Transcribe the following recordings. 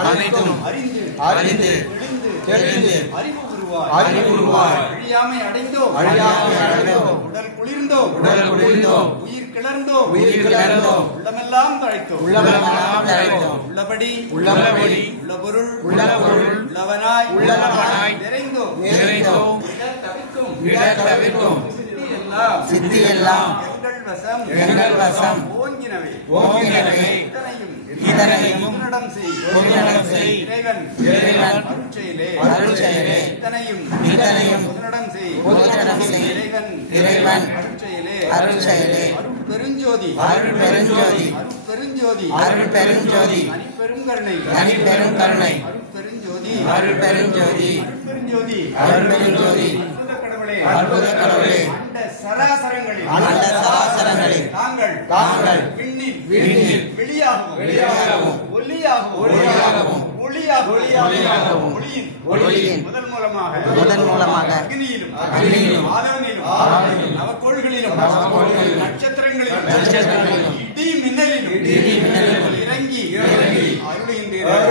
அனைத்தும் அறிந்து தெளிந்து அறிவு உருவாய் அழியாமை அடைந்தோம் உடல் குளிர்ந்தோம் உயிர் கிளர்ந்தோம் உள்ளமெல்லாம் தழைத்தோம் உள்ளபடி உள்ள பொருள் உள்ளவனாய் நிறைந்தோம் தவிர்க்கும் சித்தி எல்லாம் எங்கள் வசம் ஓங்கினவே இதனையும் பொதுநடம் செய் இறைவன் அருட்செயலே இதனையும் பொதுநடம் செய் இறைவன் அருட்செயலே அருட்பெருஞ்சோதி தனிப்பெரும் கருணை அருட்பெருஞ்சோதி அற்புத கடவுளே அண்ட சராசரங்களில் தாங்கள் விண்ணில் வெளியாகவும் ஒளியாகவும் ஒளியின் முதல் மூலமாக அக்னியிலும் ஆதவனிலும் நவக்கோள்களிலும் நட்சத்திரங்களிலும் இடி மின்னலிலும் இறங்கி அருளுகின்றீர்கள்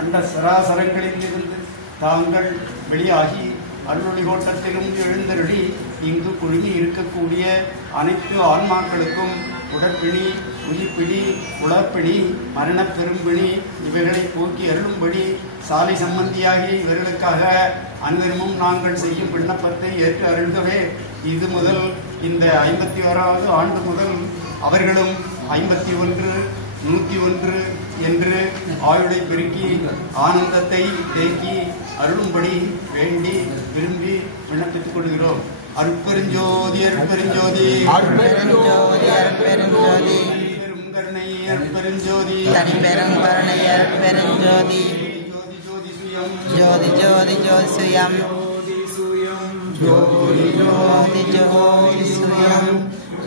அண்ட சராசரங்களில் இருந்து தாங்கள் வெளியாகி அருளொளி கோட்டத்திலும் எழுந்தருளி இங்கு குழுமி இருக்கக்கூடிய அனைத்து ஆன்மாக்களுக்கும் உடற்பிணி உயிர்ப்பிணி உளப்பிணி மரணப் பெரும்பிணி இவைகளை போக்கி அருளும்படி சாலை சம்பந்தியாகி இவர்களுக்காக அனைவரும் நாங்கள் செய்யும் விண்ணப்பத்தை ஏற்று அருள்கவே. இது முதல் இந்த 51வது ஆண்டு முதல் அவர்களும் 51, 101 என்று ஆயுளை பெருக்கி ஆனந்தத்தை தேக்கி அருளும்படி வேண்டி விரும்பி விண்ணப்பித்துக் கொள்கிறோம். அருட்பெருஞ்சோதி அருட்பெருஞ்சோதி அருட்பெருஞ்சோதி பெரும் கருணை அருட்பெருஞ்சோதி தனிப்பெரும் கருணை அருட்பெருஞ்சோதி ஜோதி ஜோதி ஜோதி சுயம் ஜோதி ஜோதி ஜோதி சுயம்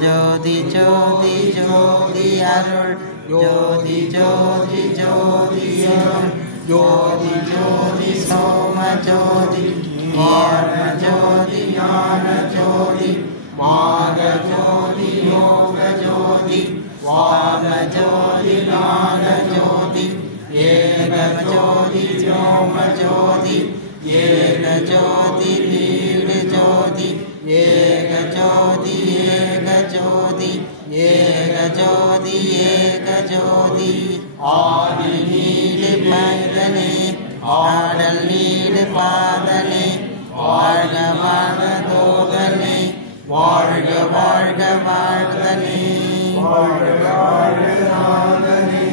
ஜோதி ஜோதி ஜோதி அருள் ஜோதி ஜோதி ஜோதி அருள் ஜோதி ஜோதி சோம ஜோதி ஞான ஜோதி ஞான ஜோதி மாக ஜோதி யோக ஜோதி வாம ஜோதி நாக ஜோதி ஏக ஜோதி ஞோம ஜோதி ஏக ஜோதி நீட ஜோதி ஏக ஜோதி ஏக ஜோதி ஏக ஜோதி ஏக ஜோதி ஆதி நீடு பைதனே ஆடல் நீடு பாதனே வாழ்க வாழ்க தோதனே வாழ்க வாழ்க வாழ்தனே வாழ்க வாழ்க நாதனே